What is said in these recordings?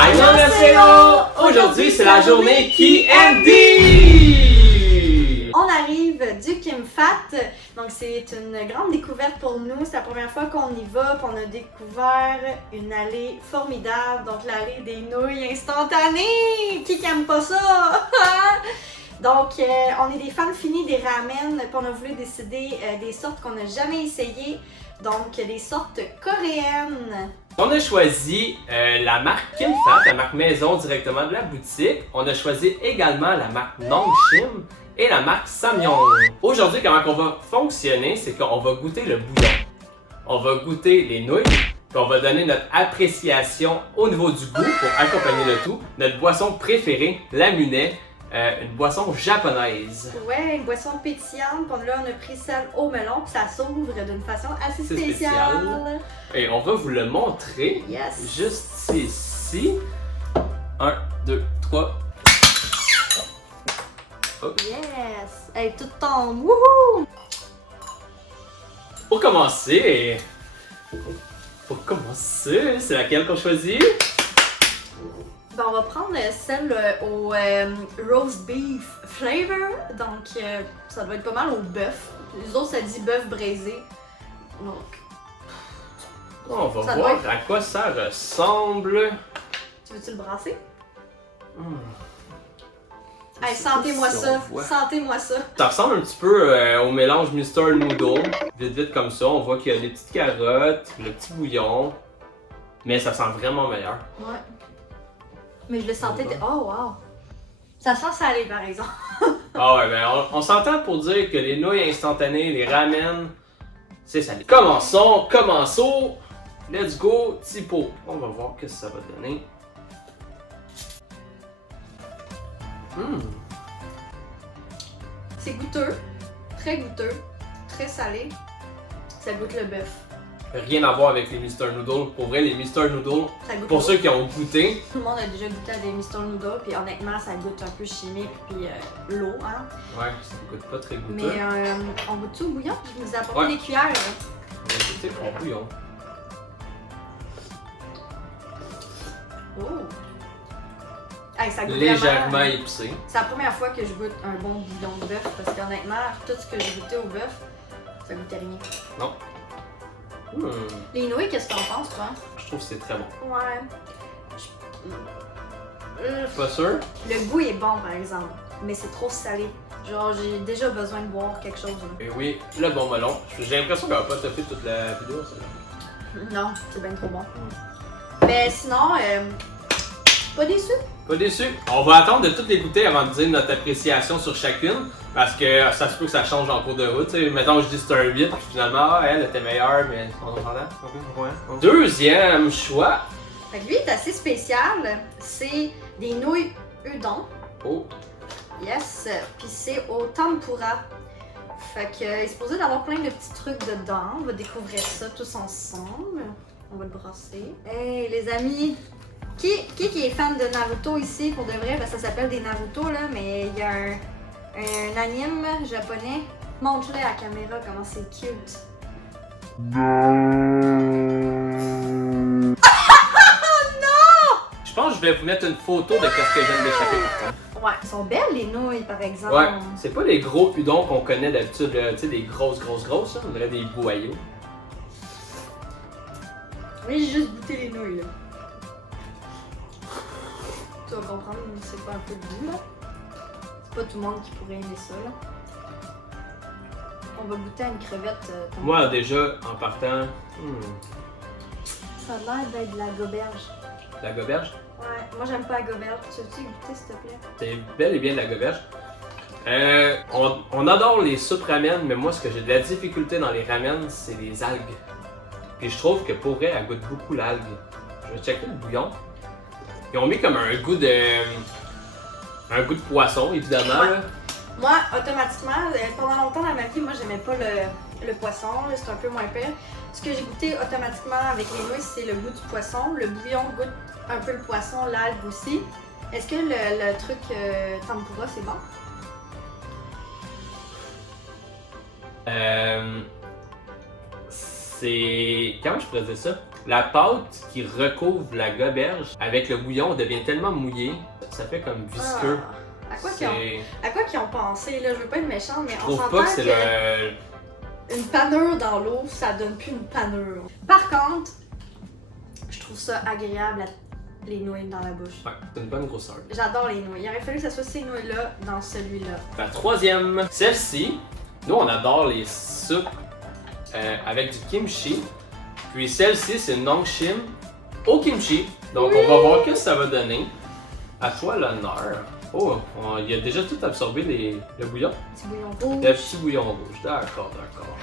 Annyeonghaseyo! Aujourd'hui, c'est la journée K&D! On arrive du Kim Fat, donc c'est une grande découverte pour nous. C'est la première fois qu'on y va, puis on a découvert une allée formidable, donc l'allée des nouilles instantanées! Qui aime pas ça? Donc, on est des fans finis des ramen, puis on a voulu décider des sortes qu'on n'a jamais essayées, donc des sortes coréennes. On a choisi la marque Kim Fat, la marque maison directement de la boutique. On a choisi également la marque Nongshim et la marque Samyong. Aujourd'hui, comment on va fonctionner, c'est qu'on va goûter le bouillon. On va goûter les nouilles, puis on va donner notre appréciation au niveau du goût pour accompagner le tout. Notre boisson préférée, la Munet. Une boisson japonaise. Ouais, une boisson pétillante. Puis là, on a pris celle au melon. Puis ça s'ouvre d'une façon assez spéciale. Et on va vous le montrer. Yes. Juste ici. 1, 2, 3. Oh. Yes. Elle tout tombe. Wouhou! Pour commencer, c'est laquelle qu'on choisit? Ben, on va prendre celle au roast beef flavor, donc ça doit être pas mal au bœuf. Les autres, ça dit bœuf braisé. Donc. On va voir à quoi ça ressemble. Tu veux-tu le brasser? Hmm. Hey, sentez-moi ça! Sentez-moi ça! Ça ressemble un petit peu au mélange Mr. Noodle. Vite comme ça, on voit qu'il y a des petites carottes, le petit bouillon. Mais ça sent vraiment meilleur. Ouais. Mais je le sentais. Oh wow! Ça sent salé par exemple. Ah ouais, ben on s'entend pour dire que les nouilles instantanées, les ramen, c'est salé. Commençons! Let's go, Tipo. On va voir ce que ça va donner. C'est goûteux, très salé. Ça goûte le bœuf. Rien à voir avec les Mr. Noodle. Pour vrai, les Mr. Noodle, pour ceux qui ont goûté. Tout le monde a déjà goûté à des Mr. Noodle, puis honnêtement, ça goûte un peu chimique, puis l'eau, hein. Ouais, ça goûte pas très goûteux. Mais on goûte tout au bouillon? Je vous ai apporté des cuillères, là. On va goûter au bouillon. Oh! Hey, ça goûte légèrement vraiment, épicé. c'est la première fois que je goûte un bon bouillon de bœuf, parce qu'honnêtement, tout ce que j'ai goûté au bœuf, ça goûtait rien. Non. Les nouilles, qu'est-ce que t'en penses, toi? Je trouve que c'est très bon. Ouais. Pas sûr? Le goût est bon, par exemple, mais c'est trop salé. Genre, j'ai déjà besoin de boire quelque chose. Là. Et oui, le bon melon. J'ai l'impression qu'on va pas toffer toute la vidéo, ça. Non, c'est bien trop bon. Mais sinon, pas déçu. Pas déçu. On va attendre de toutes les goûter avant de dire notre appréciation sur chacune. Parce que ça se peut que ça change en cours de route. T'sais. Mettons, je dis c'est un 8, puis finalement, elle était meilleure, mais on entend. Deuxième choix. Fait que lui est assez spécial. C'est des nouilles udon. Oh. Yes. Puis c'est au tempura. Fait que il est supposé d'avoir plein de petits trucs dedans. On va découvrir ça tous ensemble. On va le brasser. Hey les amis! Qui est fan de Naruto ici pour de vrai? Ben, ça s'appelle des Naruto là, mais il y a un anime japonais. Montre-le à la caméra comment c'est cute. Je pense que je vais vous mettre une photo de ce que je viens d'échapper par contre. Ouais, elles sont belles les nouilles par exemple. Ouais, c'est pas les gros udons qu'on connaît d'habitude, tu sais, des grosses, là, on dirait des boyaux. Oui, j'ai juste goûté les nouilles là. Tu vas comprendre, c'est pas un peu de goût là. C'est pas tout le monde qui pourrait aimer ça là. On va goûter à une crevette. Moi déjà, en partant, Ça a l'air d'être de la goberge. la goberge. Ouais, moi j'aime pas la goberge. Tu veux-tu goûter s'il te plaît? C'est bel et bien de la goberge. On adore les soupes ramen, mais moi ce que j'ai de la difficulté dans les ramen, c'est les algues. Puis je trouve que pour vrai, elle goûte beaucoup l'algue. Je vais checker le bouillon. Ils ont mis comme un goût de poisson, évidemment. Ouais. Là. Moi, automatiquement, pendant longtemps dans ma vie, moi j'aimais pas le poisson, c'est un peu moins pire. Ce que j'ai goûté automatiquement avec les nouilles, c'est le goût du poisson. Le bouillon goûte un peu le poisson, l'algue aussi. Est-ce que le truc tempura, c'est bon? C'est... Comment je pourrais dire ça? La pâte qui recouvre la goberge avec le bouillon devient tellement mouillé, ça fait comme visqueux. À quoi qu'ils ont pensé, là? Je veux pas être méchant, mais Je on trouve s'entend pas que c'est que une panure dans l'eau, ça donne plus une panure. Par contre, je trouve ça agréable, les nouilles dans la bouche. Ouais, c'est une bonne grosseur. J'adore les nouilles. Il aurait fallu que ça soit ces nouilles-là dans celui-là. La troisième, celle-ci, nous on adore les soupes avec du kimchi. Puis celle-ci, c'est une nongshim au kimchi. Donc Oui. on va voir ce que ça va donner. À toi l'honneur. Oh, il a déjà tout absorbé le bouillon. Petit bouillon rouge. Le petit bouillon rouge. D'accord, d'accord.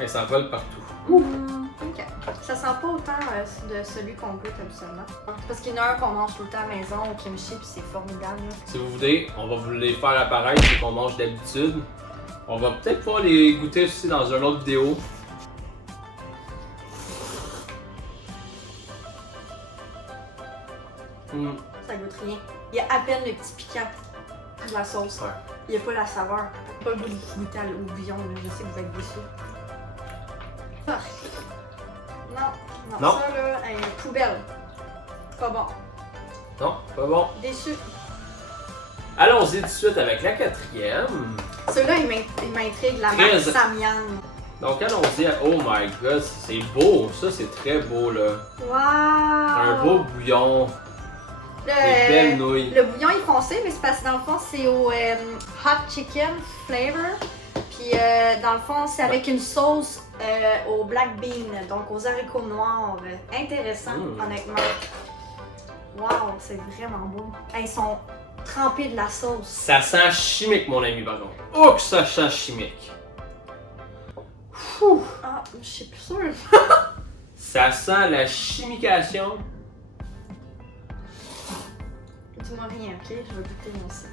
Et ça vole partout. Ok. Ça sent pas autant de celui qu'on goûte habituellement. Parce qu'il y en a un qu'on mange tout le temps à la maison au kimchi, puis c'est formidable. Là. Si vous voulez, on va vous les faire apparaître, ce qu'on mange d'habitude. On va peut-être pouvoir les goûter aussi dans une autre vidéo. Ça goûte rien. Il y a à peine le petit piquant de la sauce. Ouais. Il n'y a pas la saveur. Pas le goût de goûter au bouillon, là. Je sais que vous êtes déçus. Ah. Non, Non. ça là, poubelle. Pas bon. Non, pas bon. Déçu. Allons-y tout de suite avec la quatrième. Celui-là, il m'intrigue, la marque Samyang. Donc allons-y à... Oh my god, c'est beau. Ça, c'est très beau, là. Wow! Un beau bouillon. Des belles nouilles. Le bouillon est foncé, mais c'est parce que dans le fond, c'est au hot chicken flavor. Puis dans le fond, c'est avec une sauce au black bean, donc aux haricots noirs. Intéressant, honnêtement. Wow, c'est vraiment beau. Ils sont trempés de la sauce. Ça sent chimique, mon ami, par contre. Oh, que ça sent chimique. Ouh. Ah, je suis plus sûre. Ça sent la chimication. Dis-moi rien, ok? Je vais goûter moi aussi.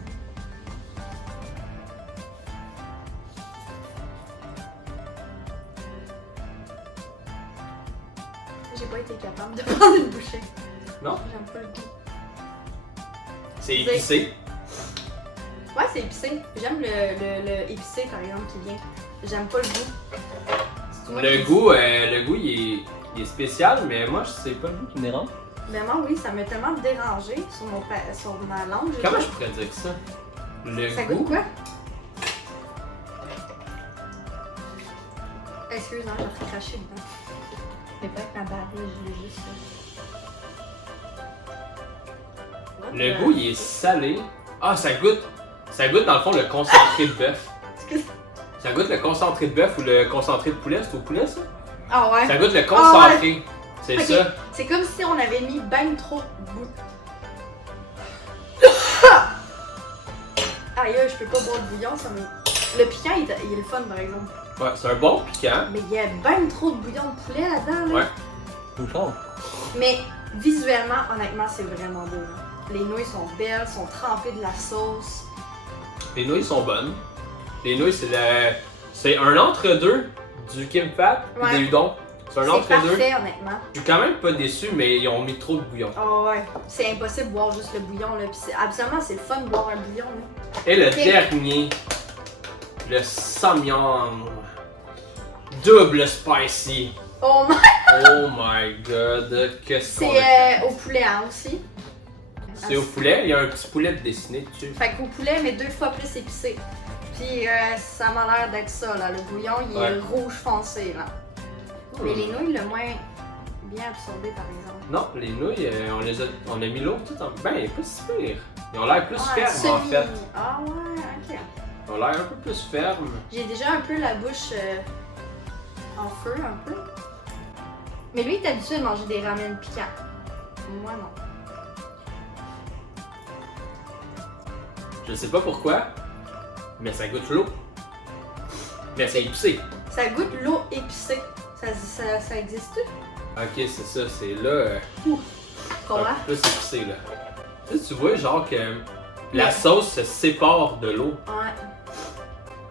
J'ai pas été capable de prendre une bouchée. Non? J'aime pas le goût. C'est épicé. Ouais, c'est épicé. J'aime le épicé, par exemple, qui vient. J'aime pas le goût. Le goût, il est spécial, mais moi, c'est pas le goût qui me dérange. Vraiment, oui, ça m'a tellement dérangé sur ma langue. Comment je pourrais dire ça? Le Ça goût? goûte quoi? Excuse-moi, j'ai recraché dedans. Mais pas avec ma barrière, j'ai juste ça. Le goût, il est salé. Ah, ça goûte dans le fond le concentré de bœuf. Excuse. Ça goûte le concentré de bœuf ou le concentré de poulet, c'est au poulet ça? Ah ouais? Ça goûte le concentré. C'est Ok. ça. C'est comme si on avait mis ben trop de bout. Aïe, je peux pas boire de bouillon, ça me... Le piquant, il est le fun, par exemple. Ouais, c'est un bon piquant. Mais il y a ben trop de bouillon de poulet là-dedans, là. Ouais. Tout change. Mais visuellement, honnêtement, c'est vraiment beau. Là. Les nouilles sont belles, sont trempées de la sauce. Les nouilles sont bonnes. Les nouilles, c'est un entre-deux du kimbap et Ouais. des udon. C'est un C'est entre-deux. parfait, honnêtement. Je suis quand même pas déçu, mais ils ont mis trop de bouillon. Oh ouais, c'est impossible de boire juste le bouillon, là. Puis absolument, c'est le fun de boire un bouillon, là. Et le Ok. dernier, le samyang. Double spicy. Oh my... Oh my god, qu'est-ce qu'on a fait? C'est au poulet, hein, aussi. C'est au poulet, il y a un petit poulet dessiné dessus. Fait qu'au poulet, mais 2 fois plus épicé. Puis ça m'a l'air d'être ça, là. Le bouillon, il est rouge foncé, là. Mais les nouilles, le moins bien absorbé, par exemple. Non, les nouilles, on a mis l'eau tout en... Ben, pas si pire. Ils ont l'air plus Ouais, fermes, en fait. Ah ouais, ok. Ils ont l'air un peu plus fermes. J'ai déjà un peu la bouche en feu, un peu. Mais lui, il est habitué de manger des ramen piquants. Moi, non. Je sais pas pourquoi, mais ça goûte l'eau. Mais c'est épicé. Ça goûte l'eau épicée. Ça existe-tu? Ok, c'est ça, c'est là. Comment? Un peu plus épicé, là. Tu vois, genre que la sauce se sépare de l'eau. Ouais.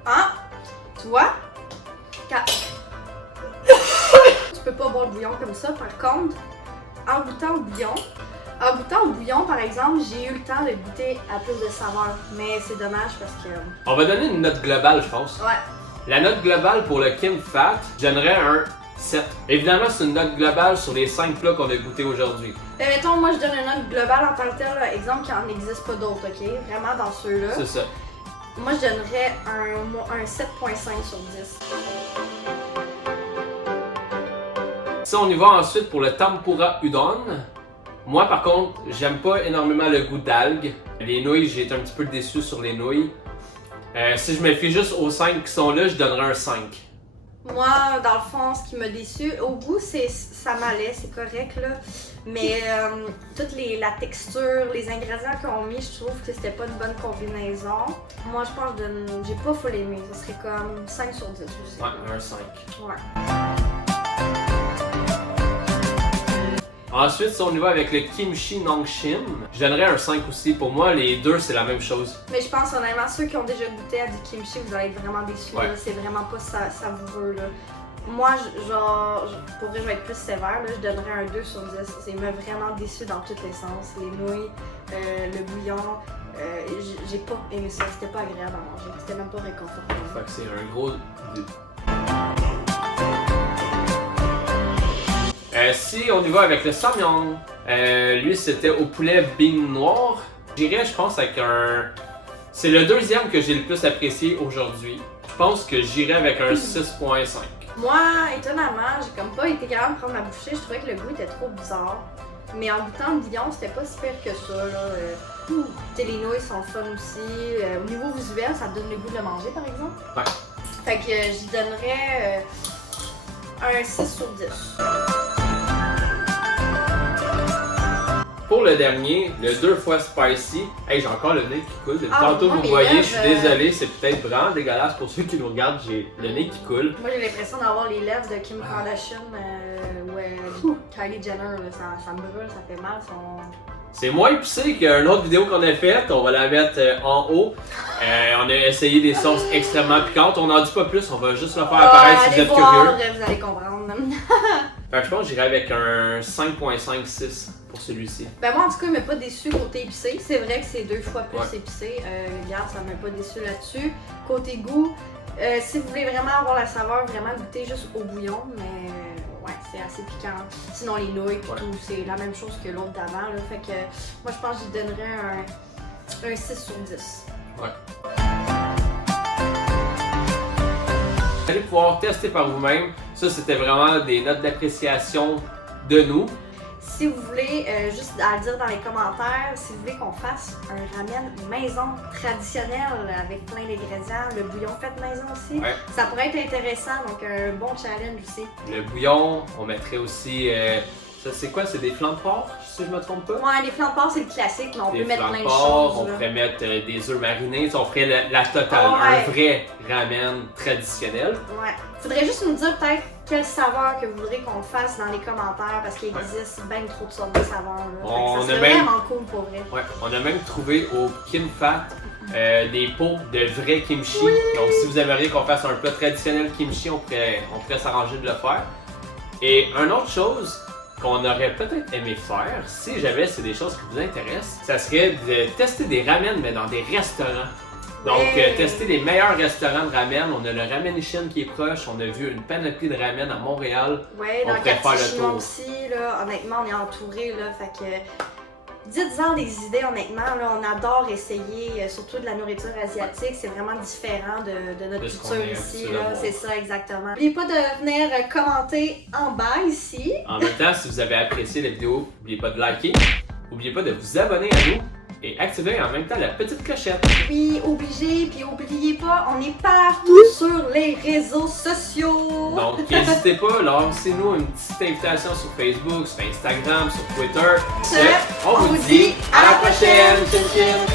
Ah! Tu vois? Tu peux pas boire le bouillon comme ça. Par contre, en goûtant au bouillon, par exemple, j'ai eu le temps de goûter à plus de saveur. Mais c'est dommage parce que... On va donner une note globale, je pense. Ouais. La note globale pour le Kim Fat, je donnerais un 7. Évidemment, c'est une note globale sur les 5 plats qu'on a goûtés aujourd'hui. Mettons, moi je donne une note globale en tant que tel, là. Exemple qu'il n'en existe pas d'autres, ok? Vraiment dans ceux-là. C'est ça. Moi je donnerais un 7.5 sur 10. Si on y va ensuite pour le tempura udon, moi par contre, j'aime pas énormément le goût d'algues. Les nouilles, j'ai été un petit peu déçu sur les nouilles. Si je me fie juste aux 5 qui sont là, je donnerais un 5. Moi, dans le fond, ce qui m'a déçu, au goût, ça m'allait, c'est correct, là. Mais toute la texture, les ingrédients qu'ils ont mis, je trouve que c'était pas une bonne combinaison. Moi, je pense que j'ai pas full aimé. Ce serait comme 5 sur 10 aussi. Ouais, un 5. Ouais. Ensuite, si on y va avec le kimchi nongshim, je donnerais un 5 aussi. Pour moi, les deux, c'est la même chose. Mais je pense honnêtement, ceux qui ont déjà goûté à du kimchi, vous allez être vraiment déçus. Ouais. Là. C'est vraiment pas savoureux. Là. Moi, pour vrai, je vais être plus sévère. Là. Je donnerais un 2 sur 10. C'est vraiment déçu dans tous les sens. Les nouilles, le bouillon, j'ai pas aimé ça. C'était pas agréable à manger. C'était même pas réconfortant. Fait que c'est un gros 2. Si on y va avec le samyang, lui c'était au poulet bean noir. J'irais, je pense, avec un. C'est le deuxième que j'ai le plus apprécié aujourd'hui. Je pense que j'irais avec un 6.5. Moi, étonnamment, j'ai comme pas été capable de prendre ma bouchée. Je trouvais que le goût était trop bizarre. Mais en goûtant le bouillon, c'était pas si pire que ça. Là. Les nouilles sont fun aussi. Au niveau visuel, ça te donne le goût de le manger, par exemple. Ouais. Fait que j'y donnerais un 6 sur 10. Pour le dernier, le 2 fois spicy, hey, j'ai encore le nez qui coule. Depuis Ah, tantôt, moi, vous mes voyez, lèvres, je suis désolé, c'est peut-être vraiment dégueulasse pour ceux qui nous regardent, j'ai le nez qui coule. Moi, j'ai l'impression d'avoir les lèvres de Kim Kardashian ou Kylie Jenner. Là. Ça me brûle, ça fait mal. C'est moins épicé qu'une autre vidéo qu'on a faite, on va la mettre en haut. On a essayé des sauces extrêmement piquantes, on n'en dit pas plus, on va juste le faire apparaître si vous êtes voir, curieux. vous allez comprendre. Fait que je pense que j'irai avec un 5.56 pour celui-ci. Ben moi en tout cas il m'a pas déçu côté épicé. C'est vrai que c'est 2 fois plus Ouais. épicé. Regarde, ça m'a pas déçu là-dessus. Côté goût, si vous voulez vraiment avoir la saveur, vraiment goûter juste au bouillon, mais ouais, c'est assez piquant. Sinon les nouilles pis Ouais. tout, c'est la même chose que l'autre d'avant. Là. Fait que moi je pense que j'y donnerais un 6 sur 10. Ouais. Vous allez pouvoir tester par vous-même. Ça, c'était vraiment des notes d'appréciation de nous. Si vous voulez, juste à le dire dans les commentaires, si vous voulez qu'on fasse un ramen maison traditionnel avec plein d'ingrédients, le bouillon fait maison aussi, Ouais. ça pourrait être intéressant, donc un bon challenge aussi. Le bouillon, on mettrait aussi. Ça, c'est quoi? C'est des flancs de porc, si je me trompe pas? Ouais, les flancs de porc, c'est le classique, mais on Des peut mettre flancs plein de de porc, choses. on là. pourrait mettre des œufs marinés, on ferait la totale, Ouais. un vrai ramen traditionnel. Ouais. Faudrait juste nous dire peut-être quelle saveur que vous voudrez qu'on fasse dans les commentaires, parce qu'il existe bien trop de sortes de saveurs. Là. On Ça a serait même- vraiment cool pour vrai. Ouais, on a même trouvé au Kim Fat des pots de vrai kimchi. Donc si vous aimeriez qu'on fasse un plat traditionnel kimchi, on pourrait s'arranger de le faire. Et une autre chose qu'on aurait peut-être aimé faire, si jamais c'est des choses qui vous intéressent, ça serait de tester des ramen mais dans des restaurants. Donc Ouais. tester les meilleurs restaurants de ramen. On a le Ramen Ishin qui est proche, on a vu une panoplie de ramen à Montréal. Ouais, On dans le pourrait faire quartier le chinois tour. aussi, là, honnêtement, on est entouré, là, fait que dites-en des idées, honnêtement, là, on adore essayer, surtout de la nourriture asiatique, c'est vraiment différent de notre De ce qu'on culture est ici, habitué là, d'avoir. c'est ça exactement. N'oubliez pas de venir commenter en bas ici. En même temps, si vous avez apprécié la vidéo, n'oubliez pas de liker, n'oubliez pas de vous abonner à nous et activer en même temps la petite clochette. Oui, obligé, puis oubliez pas, on est partout sur les réseaux sociaux. Donc n'hésitez pas, lancez-nous une petite invitation sur Facebook, sur Instagram, sur Twitter. On vous dit à la prochaine. Chin chin!